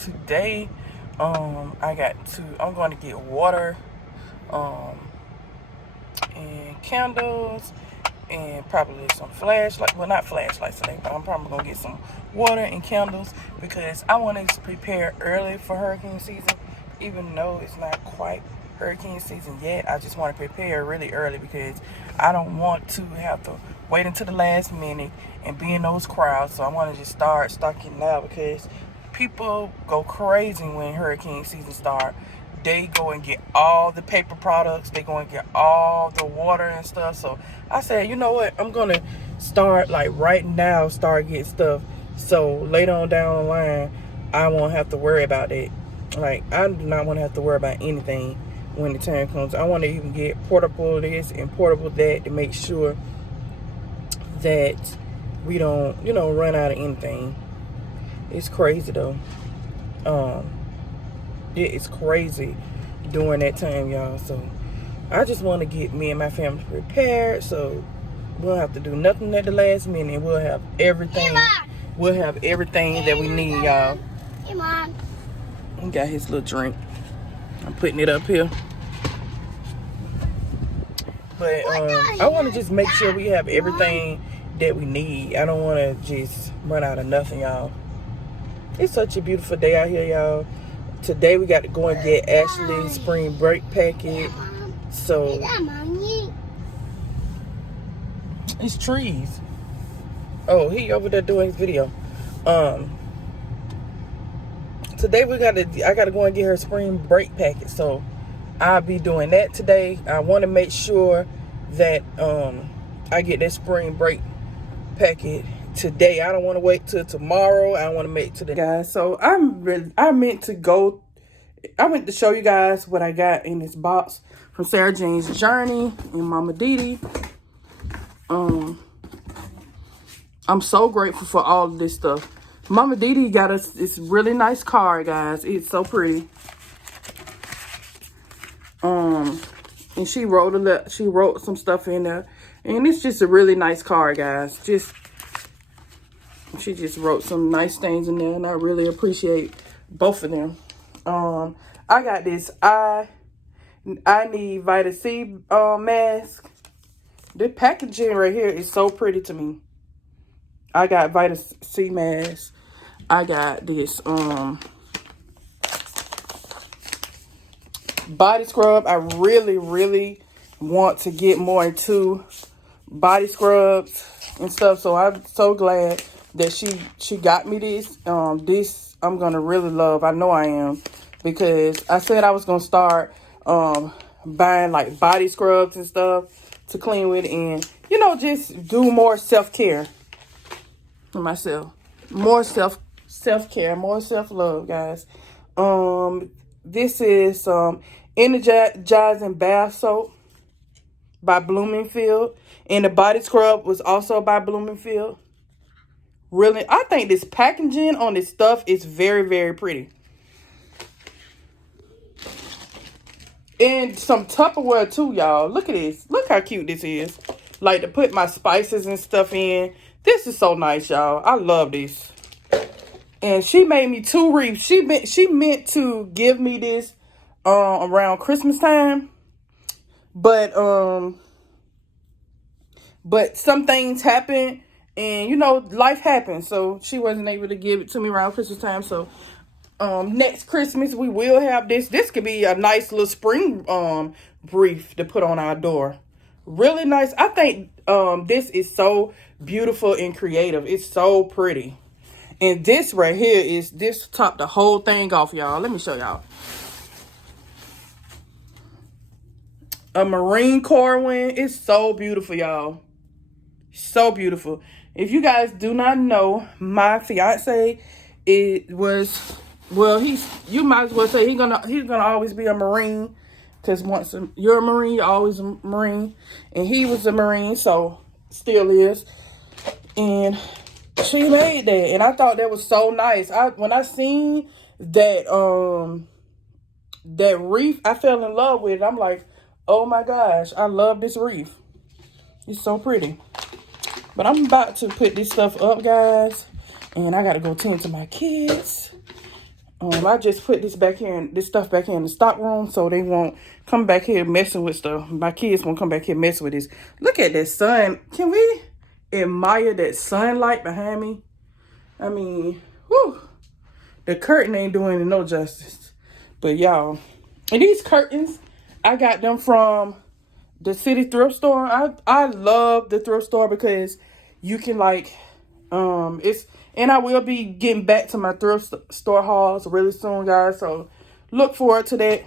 today, I'm going to get water, and candles, and probably some flashlights. Well, not flashlights today, but I'm probably going to get some water and candles because I want to prepare early for hurricane season. Even though it's not quite hurricane season yet, I just want to prepare really early because I don't want to have to wait until the last minute and be in those crowds. So I want to just start stocking now because people go crazy when hurricane season starts. They go and get all the paper products. They go and get all the water and stuff. So I said, you know what? I'm going to start like right now, start getting stuff. So later on down the line, I won't have to worry about it. Like, I do not want to have to worry about anything when the time comes. I want to even get portable this and portable that to make sure that we don't, run out of anything. It's crazy though. It's crazy during that time, y'all. So I just want to get me and my family prepared so we'll have to do nothing at the last minute. We'll have everything. We'll have everything that we need, y'all. Hey, Mom. He got his little drink. I'm putting it up here. But I want to just make sure we have everything that we need. I don't want to just run out of nothing, y'all. It's such a beautiful day out here, y'all. Today we got to go and get Ashley's spring break packet. So it's trees. Oh, he over there doing his video. Today I gotta go and get her spring break packet. So I'll be doing that today. I want to make sure that I get that spring break packet today. I don't want to wait till tomorrow. I want to make today, guys. So I went to show you guys what I got in this box from Sarah Jane's Journey and Mama Dede. I'm so grateful for all of this stuff. Mama Dede got us this really nice card, guys. It's so pretty. And she wrote some stuff in there, and it's just a really nice card, guys. She just wrote some nice things in there, and I really appreciate both of them. I got this I need vitamin C mask. The packaging right here is so pretty to me. I got vitamin C mask. I got this body scrub. I really, really want to get more into body scrubs and stuff. So I'm so glad that she got me this. This I'm gonna really love. I know I am, because I said I was gonna start buying like body scrubs and stuff to clean with, and just do more self-care for myself. More self-care, more self-love, guys. This is energizing bath soap by Bloomingfield, and the body scrub was also by Bloomingfield. Really, I think this packaging on this stuff is very, very pretty. And some Tupperware too, y'all. Look at this. Look how cute this is. Like, to put my spices and stuff in. This is so nice, y'all. I love this. And she made me 2 wreaths. She meant to give me this around Christmas time. But some things happened, and life happens. So she wasn't able to give it to me around Christmas time. So next Christmas we will have this. This could be a nice little spring wreath to put on our door. Really nice. I think this is so beautiful and creative. It's so pretty. And this right here this topped the whole thing off, y'all. Let me show y'all. A Marine Corps one. It's so beautiful, y'all. So beautiful. If you guys do not know, my fiance, you might as well say he's gonna always be a Marine, because once you're a Marine, you're always a Marine, and he was a Marine, so still is. And she made that, and I thought that was so nice. When I seen that wreath, I fell in love with it. I'm like, oh my gosh, I love this wreath. It's so pretty. But I'm about to put this stuff up, guys, and I gotta go tend to my kids. I just put this back here and this stuff back here in the stock room so they won't come back here messing with stuff. My kids won't come back here messing with this. Look at that sun. Can we admire that sunlight behind me? I mean, whew, the curtain ain't doing it no justice. But y'all, and these curtains, I got them from the city thrift store. I love the thrift store because you can like, and I will be getting back to my thrift store hauls really soon, guys. So look forward to that.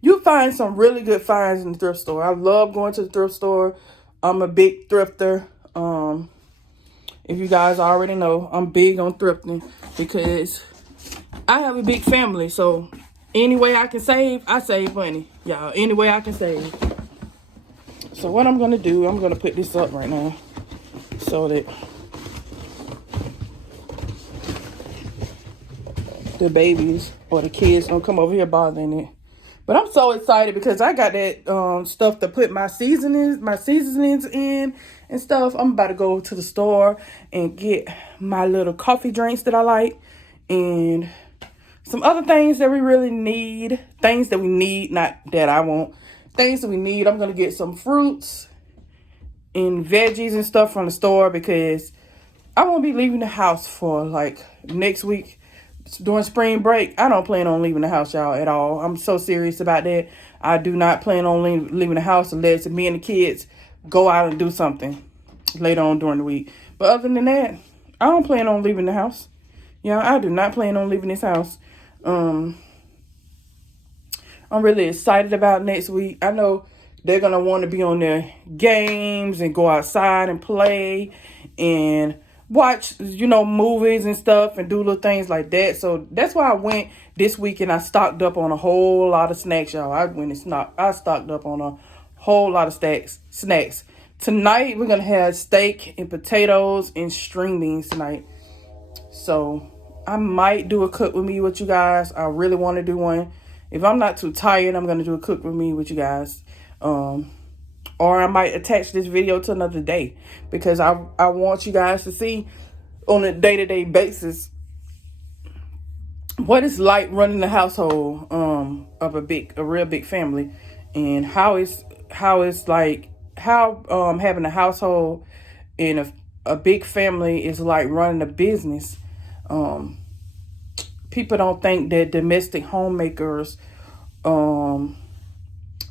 You find some really good finds in the thrift store. I love going to the thrift store. I'm a big thrifter. If you guys already know, I'm big on thrifting because I have a big family. So any way I can save, I save money, y'all. Any way I can save. So what I'm going to do, I'm going to put this up right now so that the babies or the kids don't come over here bothering it. But I'm so excited because I got that stuff to put my seasonings in and stuff. I'm about to go to the store and get my little coffee drinks that I like and some other things that we really need. Things that we need, not that I want. Things that we need. I'm going to get some fruits and veggies and stuff from the store because I won't be leaving the house for like next week. During spring break, I don't plan on leaving the house, y'all, at all. I'm so serious about that. I do not plan on leaving the house unless me and the kids go out and do something later on during the week. But other than that, I don't plan on leaving the house. Yeah, I do not plan on leaving this house. I'm really excited about next week. I know they're going to want to be on their games and go outside and play and watch, movies and stuff and do little things like that. So that's why I went this week and I stocked up on a whole lot of snacks, y'all. I stocked up on a whole lot of snacks. Tonight, we're going to have steak and potatoes and string beans tonight. So I might do a cook with me with you guys. I really want to do one. If I'm not too tired, I'm going to do a cook with me with you guys. Or I might attach this video to another day because I want you guys to see on a day-to-day basis what it's like running a household of a real big family, and how having a household in a big family is like running a business. People don't think that domestic homemakers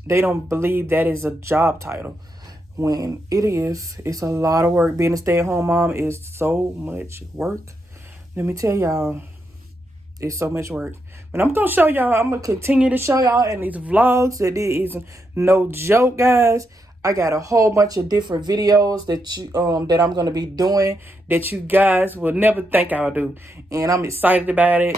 they don't believe that is a job title when it is. It's a lot of work. Being a stay-at-home mom is so much work. Let me tell y'all, it's so much work. But I'm going to continue to show y'all in these vlogs that it is no joke, guys. I got a whole bunch of different videos that I'm going to be doing that you guys will never think I'll do. And I'm excited about it.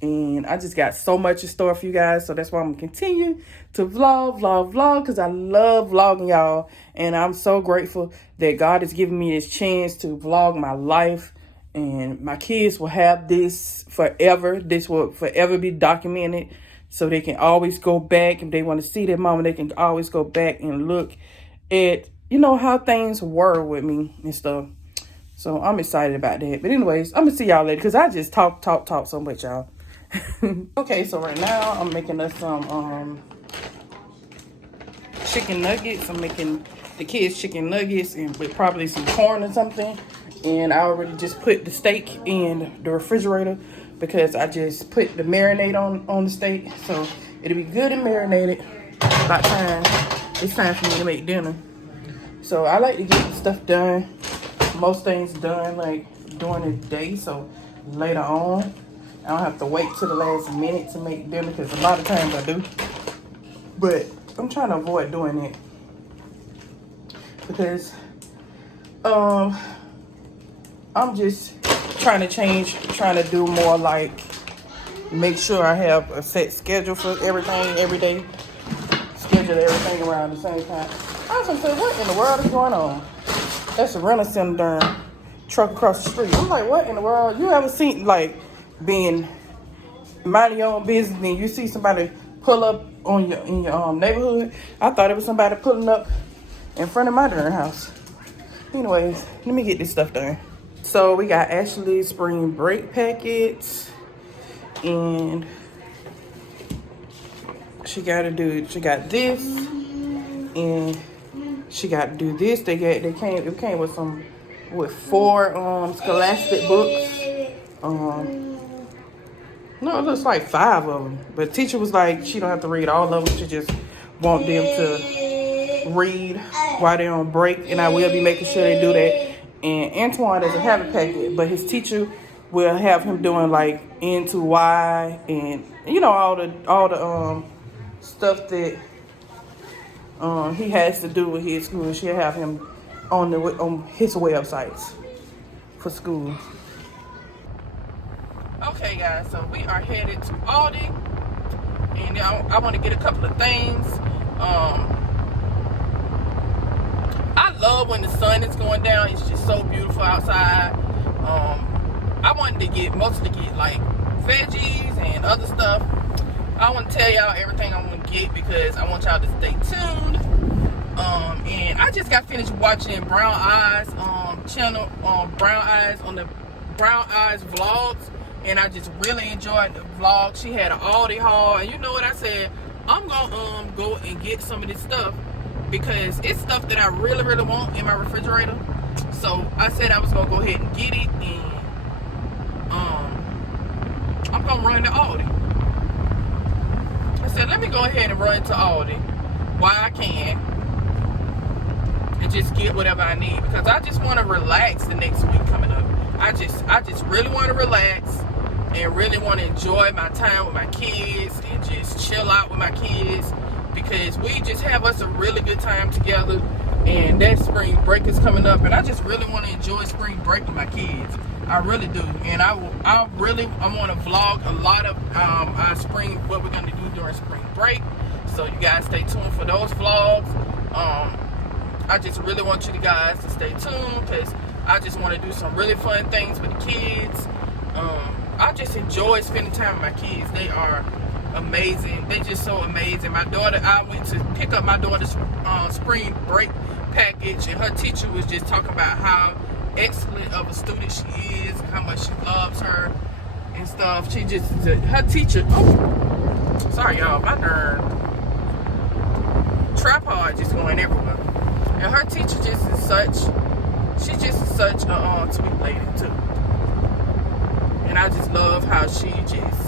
And I just got so much in store for you guys. So that's why I'm going to continue to vlog. Because I love vlogging, y'all. And I'm so grateful that God has given me this chance to vlog my life. And my kids will have this forever. This will forever be documented. So they can always go back. If they want to see their mama, they can always go back and look at, how things were with me and stuff. So I'm excited about that. But anyways, I'm going to see y'all later. Because I just talk so much, y'all. Okay, so right now I'm making us some chicken nuggets. I'm making the kids chicken nuggets and with probably some corn or something. And I already just put the steak in the refrigerator because I just put the marinade on the steak. So it'll be good and marinated. About time. It's time for me to make dinner. So I like to get the stuff done. Most things done like during the day. So later on, I don't have to wait till the last minute to make dinner because a lot of times I do. But I'm trying to avoid doing it because I'm just trying to do more like make sure I have a set schedule for everything every day. Schedule everything around the same time. I was gonna say, what in the world is going on? That's a Renaissance truck across the street. I'm like, what in the world? You ever seen like being minding your own business and you see somebody pull up in your neighborhood? I thought it was somebody pulling up in front of my darn house. Anyways, let me get this stuff done. So we got Ashley's spring break packets. And she got this, and she got to do this. It came with 4 Scholastic books. No, it looks like 5 of them. But the teacher was like, she don't have to read all of them. She just want them to read while they're on break, and I will be making sure they do that. And Antoine doesn't have a packet, but his teacher will have him doing like N to Y, and you know, all the stuff that he has to do with his school. She'll have him on his websites for school. Okay, guys, so we are headed to Aldi, and I want to get a couple of things. I love when the sun is going down. It's just so beautiful outside. I wanted to mostly get like veggies and other stuff. I want to tell y'all everything I'm gonna get because I want y'all to stay tuned. And I just got finished watching Brown Eyes channel Brown Eyes on the Brown Eyes vlogs, and I just really enjoyed the vlog. She had an Aldi haul, and you know what I said? I'm gonna go and get some of this stuff because it's stuff that I really, really want in my refrigerator. So I said I was gonna go ahead and get it, and I'm gonna run to Aldi. I said, let me go ahead and run to Aldi while I can and just get whatever I need, because I just want to relax the next week coming up. I just really want to relax and really want to enjoy my time with my kids and just chill out with my kids, because we just have us a really good time together, and that spring break is coming up, and I just really want to enjoy spring break with my kids. I really do. And I want to vlog a lot of our spring, what we're going to do during spring break, so you guys stay tuned for those vlogs. I just really want you guys to stay tuned, because I just want to do some really fun things with the kids. I just enjoy spending time with my kids. They are amazing. They just so amazing. My daughter, I went to pick up my daughter's spring break package, and her teacher was just talking about how excellent of a student she is, how much she loves her and stuff. She just, her teacher, oh, sorry y'all, my darn tripod just going everywhere. And her teacher just is such, she just is such a sweet lady too. And I just love how she just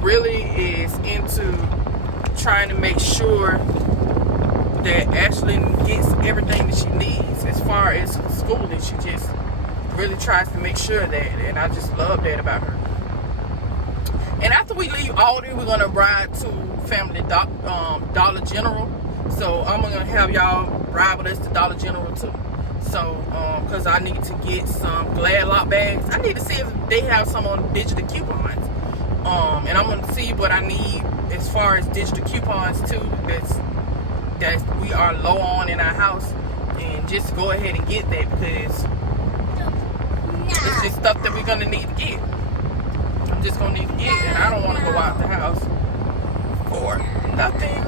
really is into trying to make sure that Ashley gets everything that she needs as far as schooling. She just really tries to make sure that, and I just love that about her. And after we leave Aldi, we're gonna ride to Family Dollar General. So I'm gonna have y'all ride with us to Dollar General too. So, cause I need to get some Glad Lock bags. I need to see if they have some on digital coupons. And I'm gonna see what I need as far as digital coupons too. That we are low on in our house, and just go ahead and get that, because it's just stuff that we're gonna need to get. I'm just gonna need to get it, and I don't want to go out the house for nothing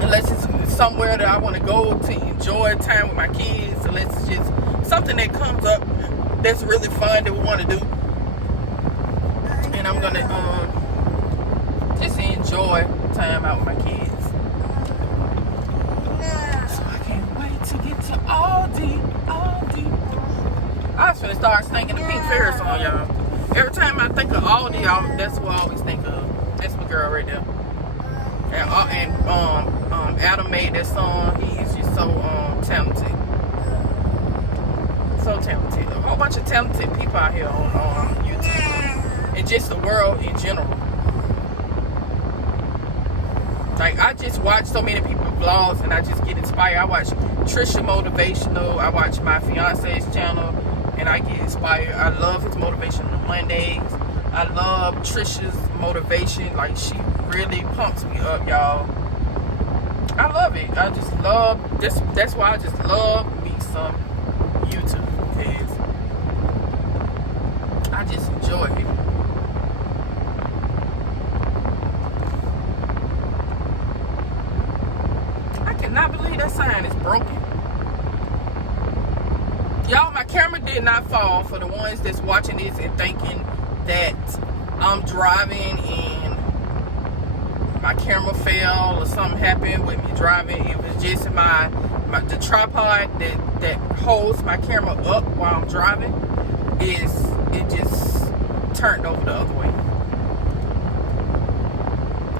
unless it's somewhere that I want to go to enjoy time with my kids, unless it's just something that comes up that's really fun that we want to do, and I'm gonna just enjoy time out with my kids. To get to Aldi. I was finna start singing the Pink Fairy song, y'all. Every time I think of Aldi, that's what I always think of. That's my girl right there. And Adam made that song. He is just so talented. So talented. A whole bunch of talented people out here on YouTube. And just the world in general. Like, I just watch so many people's vlogs, and I just get inspired. I watch Trisha Motivational. I watch my fiance's channel, and I get inspired. I love his motivation on Mondays. I love Trisha's motivation. Like, she really pumps me up, y'all. I love it. I just love this. That's why I just love me some YouTube, because I just enjoy it. I cannot believe that sign is broken. Y'all, my camera did not fall. For the ones that's watching this and thinking that I'm driving and my camera fell or something happened with me driving, it was just the tripod that holds my camera up while I'm driving it just turned over the other way.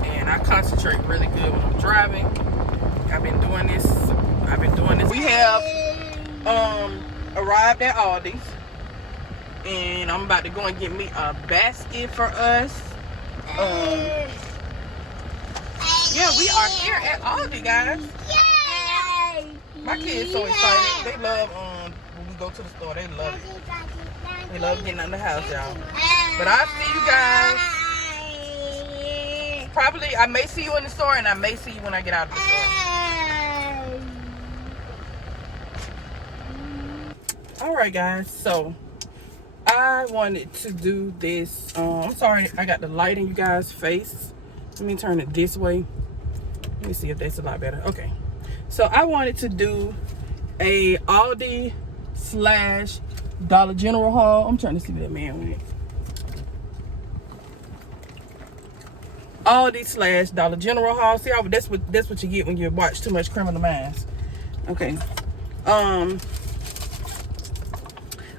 And I concentrate really good when I'm driving. I've been doing this. We have arrived at Aldi's, and I'm about to go and get me a basket for us. Yeah, we are here at Aldi, guys. Yay! My kids so excited. They love when we go to the store. They love it. They love getting out of the house, y'all. But I'll see you guys. Probably, I may see you in the store, and I may see you when I get out of the store. Alright, guys. So, I wanted to do this. I'm sorry, I got the light in you guys' face. Let me turn it this way. Let me see if that's a lot better. Okay. So, I wanted to do a Aldi / Dollar General haul. I'm trying to see what that man went. Aldi / Dollar General haul. See, that's what you get when you watch too much Criminal Minds. Okay.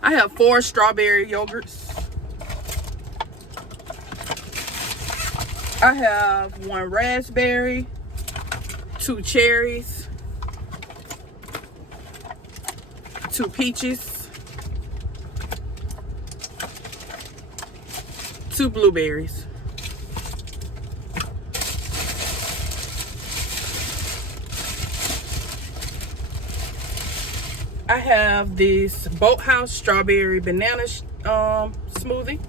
I have 4 strawberry yogurts. I have 1 raspberry, 2 cherries, 2 peaches, 2 blueberries. I have this Boathouse strawberry banana smoothie.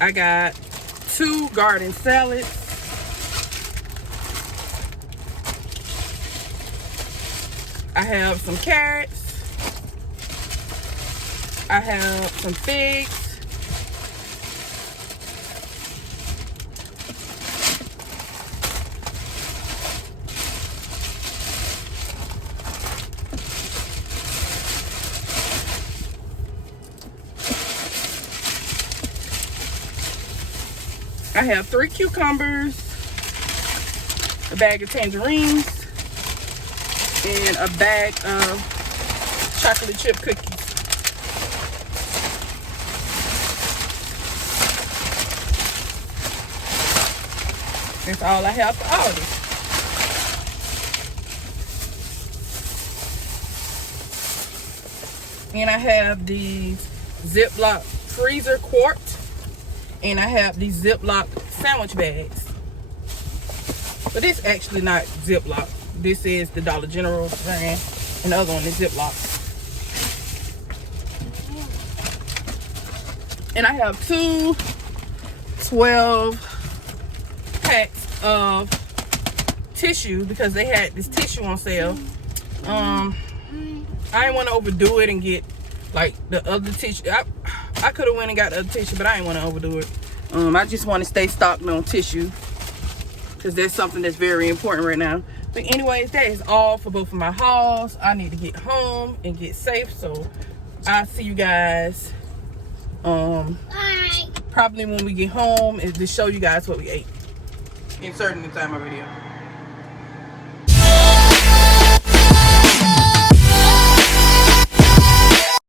I got 2 garden salads. I have some carrots. I have some figs. I have 3 cucumbers, a bag of tangerines, and a bag of chocolate chip cookies. That's all I have for Aldi. And I have these Ziploc freezer quart. And I have these Ziploc sandwich bags. But this actually not Ziploc. This is the Dollar General brand. And the other one is Ziploc. And I have 2 12 packs of tissue because they had this tissue on sale. I didn't want to overdo it and get like the other tissue. I could have went and got the other tissue, but I didn't want to overdo it. I just want to stay stocked on tissue because that's something that's very important right now. But anyways, that is all for both of my hauls. I need to get home and get safe, so I'll see you guys probably when we get home and to show you guys what we ate. Inserting the timer video.